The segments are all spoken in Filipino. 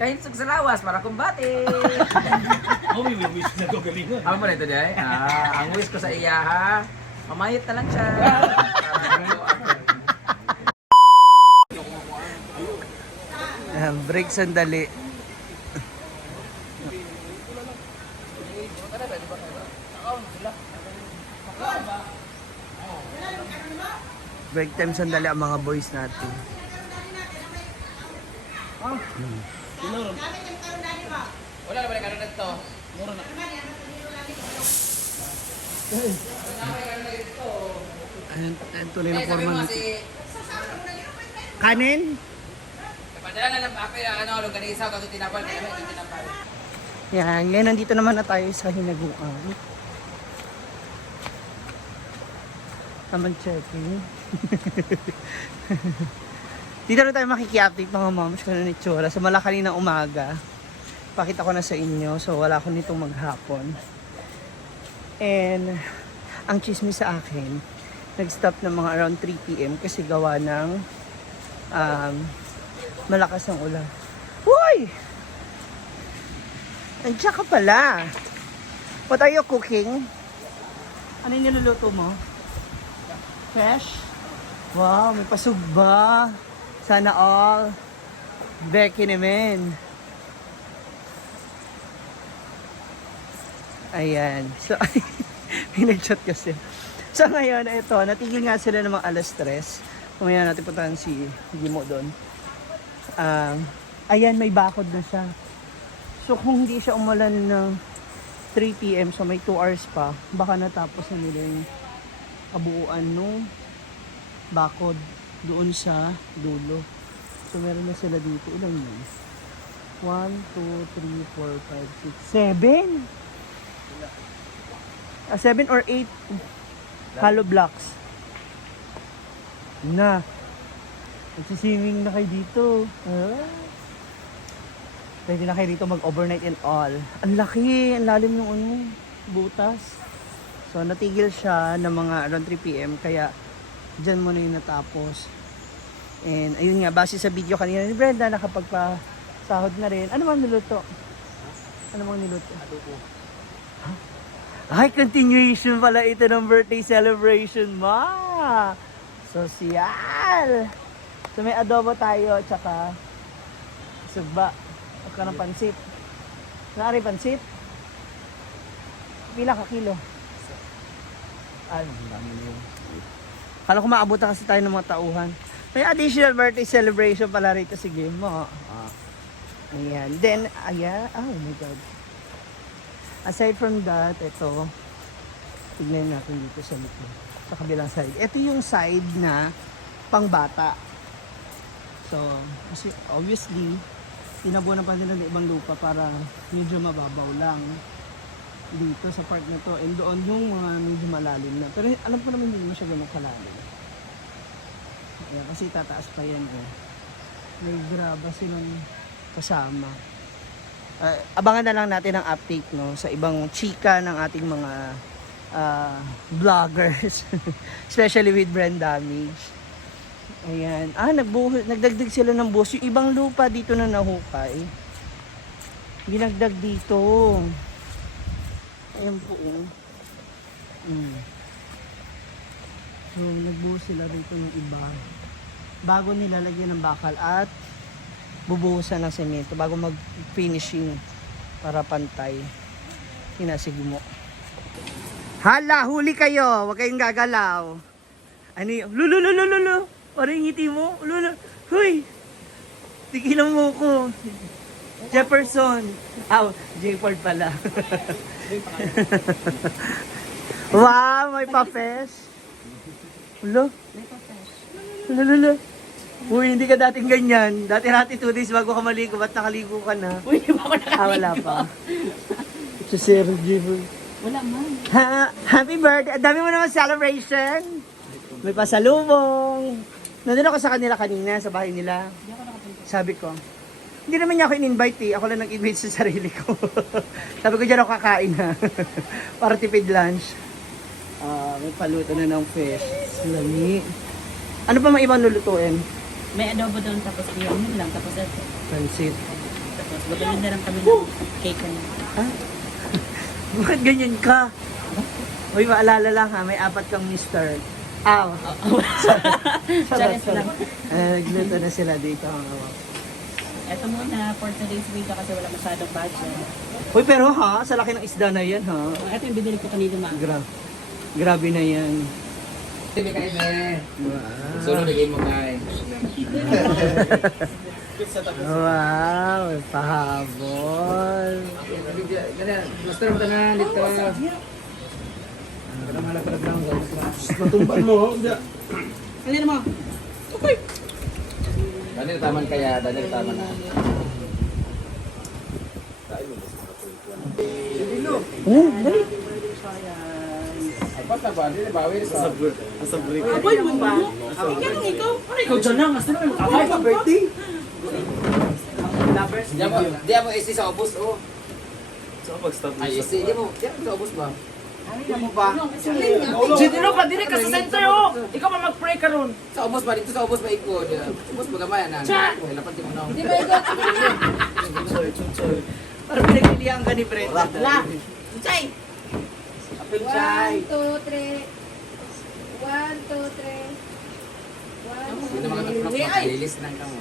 Kahit sa lawas para kumbate. Oh, may wish na gagalingan. Ako mo na ito, Jay. Ang wish ko sa iya, ha? Mamayit na lang siya. Break sandali. Break time sandali ang mga boys natin. Wala na balik na ito. Ayan tuloy na forma natin. Kanin? Padala na lang ako yung longganisa o tinapal. Tinapal. Yan, ngayon nandito naman na tayo sa hinaguan. Naman checking. Dito na tayo makiki-update mga moms kung ano yung itsura. So mala kaninang umaga, pakita ko na sa inyo. So wala ko nitong maghapon. And ang chismis sa akin, nag-stop ng mga around 3 p.m. kasi gawa ng malakas ang ulan. Uy! Andiyan ka pala. What are you cooking? Ano yung niluluto mo? Fresh? Wow, may pasugba. Sana all. Becky naman. Ayan. So, may nag-chat kasi. So ngayon, ito, natigil nga sila ng mga alas 3. Mamaya natin puntahan si Gimo doon. Ayan, may bakod na siya. So kung hindi siya umulan ng 3 p.m. so may 2 hours pa, baka natapos na nila yung kabuuan nung bakod doon sa dulo. So meron na sila dito. Ilan yun? 1, 2, 3, 4, 5, 6, 7. 7 or 8 hollow blocks. Na. Nagsiswimming na kayo dito. Pwede na kayo dito mag-overnight and all. Ang laki, ang lalim ng butas. So natigil siya ng mga around 3 p.m. Kaya dyan muna yung natapos. And ayun nga, base sa video kanina ni Brenda, nakapagpasahod na rin. Ano mang niluto? Ano mang niluto? Adobo. Ay, continuation pala ito ng birthday celebration, ma! Sosyal! So may adobo tayo, tsaka sugba. At ka ng pansit. Naari pansit? Pila ka kilo? Ano, dami yun. Kala ko maabutan kasi tayo ng mga tauhan. May additional birthday celebration pala rito. Sige mo. Ayan. Then, ayan. Oh my God. Aside from that, ito. Tignan natin dito sa likod. Sa kabilang side. Ito yung side na pangbata. So, kasi obviously, tinabunan pa nila ng ibang lupa para medyo mababaw lang dito sa part na to. And doon yung mga medyo malalim na. Pero alam ko naman hindi mo siya ganun kalalim. Ayan, kasi tataas pa yan. May graba silang kasama. Abangan na lang natin ang update no, sa ibang chika ng ating mga vloggers. Especially with brand damage. Ayan. Nagdagdag sila ng buhos. Yung ibang lupa dito na nahukay. Ginagdag dito. Ayan po. So, nagbuhos sila dito ng iba. Bago nilalagyan ng bakal at bubuhusan ng semento. Bago mag-finishing para pantay. Hinasig mo. Hala, huli kayo. Huwag kayong gagalaw. Ano yun? Lulululululu. Parang ngiti mo. Lulu. Huy! Tigilan mo ko. Jefferson. J-Ford pala. Wow, may pa-fest. Ulo? May pa-fest. Lululu. Uy, hindi ka dating ganyan. Dati 2 days bago ka maligo. Ba't nakaligo ka na? Uy, di ba ako nakaligo? Wala pa. Si Sir Jefferson. Wala man. Happy birthday! Ang dami mo naman celebration. May pasalubong. Nandun ako sa kanila kanina, sa bahay nila. Hindi ako nakapunta. Sabi ko, hindi naman niya ako in-invite eh. Ako lang nag-invite sa sarili ko. Sabi ko, dyan ako kakain ha. Para tipid lunch. May paluto na ng fish. Lami. Ano pa mga ibang lulutuin? May adobo doon tapos yun lang tapos ito. Pansit. Tapos magaling na lang kami ng cake na. Ha? Bakit ganyan ka? Uy, maalala lang ha, may 4 kang mister. Aw. Charot lang. Nagluto na sila dito. Ito muna, for today's video kasi wala masyadong budget. Uy, pero ha, sa laki ng isda na yan ha. Ito yung binili ko kanina mga. Grabe na yan. Hindi kayo na. Solo na game mo guys. Wow, pahabol. Master mo tanan dito. Matumban mo. Ano mo? Daniel taman kaya, Daniel taman na. Dali. Apa ta ba? Dili ba wala sa. Aboy mo ba? Ikaw. Ano ikaw dyan lang? Kasi naman makakay. Happy birthday. Di mo isi sa obos oh. Saan mag-stop Ay isi di mo sa obos ba? Ano mo ba? Dito ka, dili ka sa center oh! Ikaw pa mag-pray ka ron. Sa obos ba dito sa obos ba ikod? Obos ba gamay na? Wala pa mo na. Di ba ikaw? Parang pinagpilihan ka ni Brent. La. Chay. Apple chai. 1, 2, 3. 1, 2, 3. Hindi na mga katrok lilis nang kamo.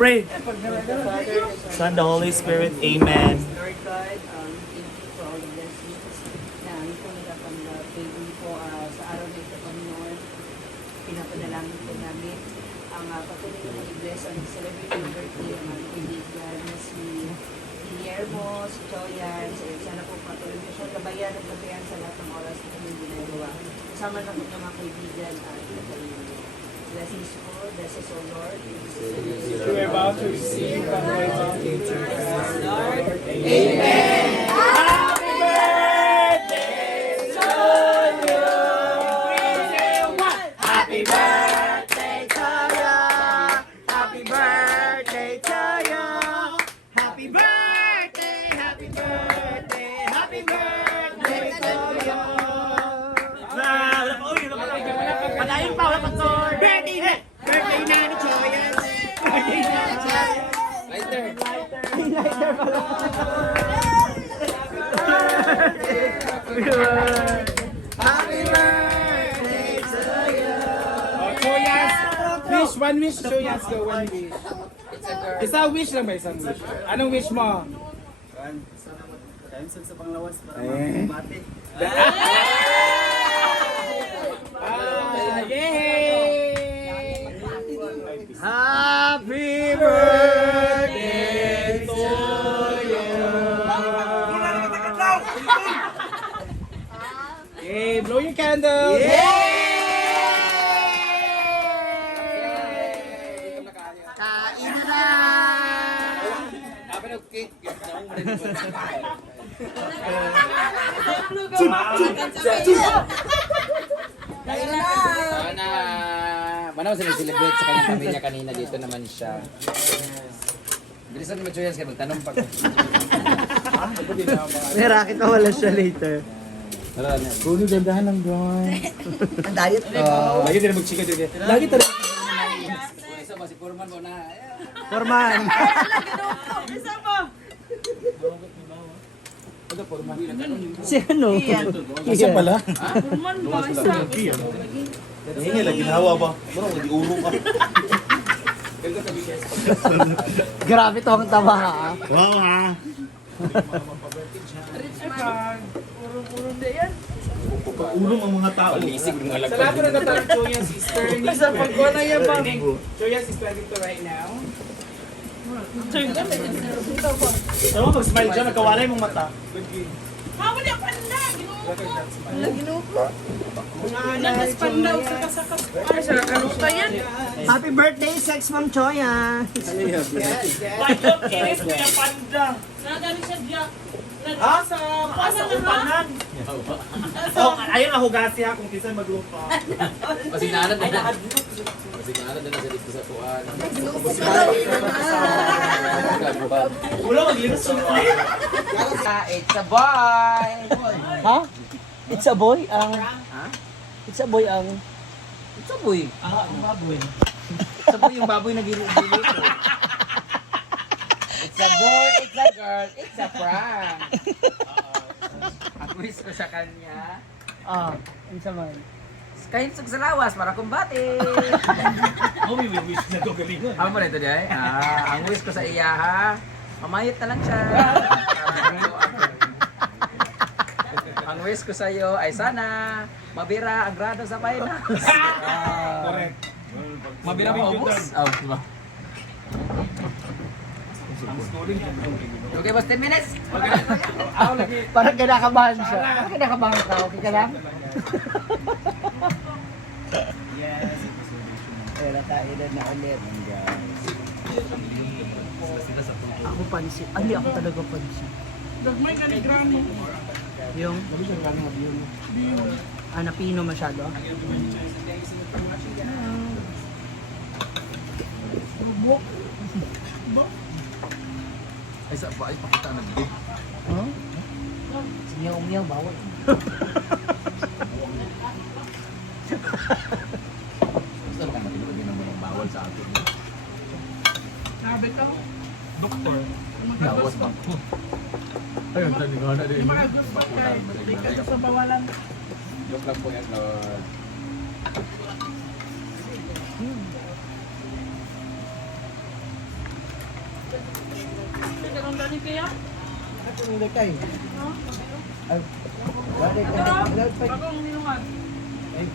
Pray. Son, the Holy Spirit, Amen. Lord God, thank you for all the blessings na aming po nagkapanggap. Thank you po sa araw na ito, Panginoon. Pinapanalangin po namin ang patuloy na i-bless ang celebrate yung birthday ang aming kaibigan na si Guillermo, si Choyan, sana po patuloy niyo siya gabayan at gabayan sa lahat ng oras na kanyang ginagawa. Kasama na po ng mga kaibigan at blessings po, blesses O Lord. We're about to receive from Happy birthday to you. Happy birthday to you. Happy birthday, happy birthday, happy birthday to you. Padayon pa, wala pa to. Birthday na! Birthday na ni Choyan! Birthday na ni Choyan! Lighter. Lighter pala. Happy birthday to you! Choyas, wish, one wish, Choyas, go one wish. It's a girl. Isang wish lang ba, isang wish? Anong wish mo? Yay! Happy birthday to Yay! Blow your candle! Kain na! Apa na cake? Sana Manaw sila celebrate sa kanyang pamilya kanina dito naman siya. Bilisan mo Chuyas kaya magtanong pa ko. May racket pa wala siya later. Tara na. Bruno, dandahan lang doon. Ang diet ko. Lagi din mag-chika din. Lagi talaga. Isa ba si Purman mo na? Forman. Si ano? Asa pala? Hindi lagi ginawa ba? Parang lagi uro ka. Grabe to ang taba ha. Wow ha. Urong ang mga tao. Palisig ng Sa alag lahat na natatang Choyas is turning. Sa pagkona yan ba? Choyas is turning to right now. Tama mag-smile dyan, nagkawalay mong mata. Happy birthday, Sex Mom Choya. Bakit kinis ko yung panda? Ha? Sa upanan. Oh, ayun ang hugasi ha kung kinsan maglupa. Masinanad na. Masinanad na sa dito sa tuwan. Wala maglinis yung It's a boy! Ha? It's a boy ang... It's a boy ang... Saboy. Ang baboy. Saboy yung baboy na gilito. It's a boy, it's a girl, it's a prank. Ang wish ko sa kanya, Ano sa man? kahit sa lawas para kumbate. Oh, may wish na gagalingan. Ano mo na ito diyan? Ang wish ko sa iya ha, mamayot na lang siya. Ang wish ko sa iyo ay sana mabira ang grado sa finals. Correct. Mabira mo ubos? Oh, diba? Ang schooling. Okay, boss, 10 minutes. Ako lagi. Parang kinakabahan siya. Parang kinakabahan ka. Okay ka lang? Yes. Pero kailan na ulit. Ako pansin. Hindi ako talaga pansin. Dagmay ka ni Granny. Yung? Napino masyado? Ay, sa ay pakita na big. Huh? Umiyaw, bawal. Gusto naman matinugin ng bawal sa atin. Sabi ka. Doktor. Bawas ba? Ayun, tani nga na din. Mga gusto kay. Hindi ka sa bawalan. Joke lang po yan, Lord. Hindi ka dani kaya? Bakit? Bagong nilungan. Ay,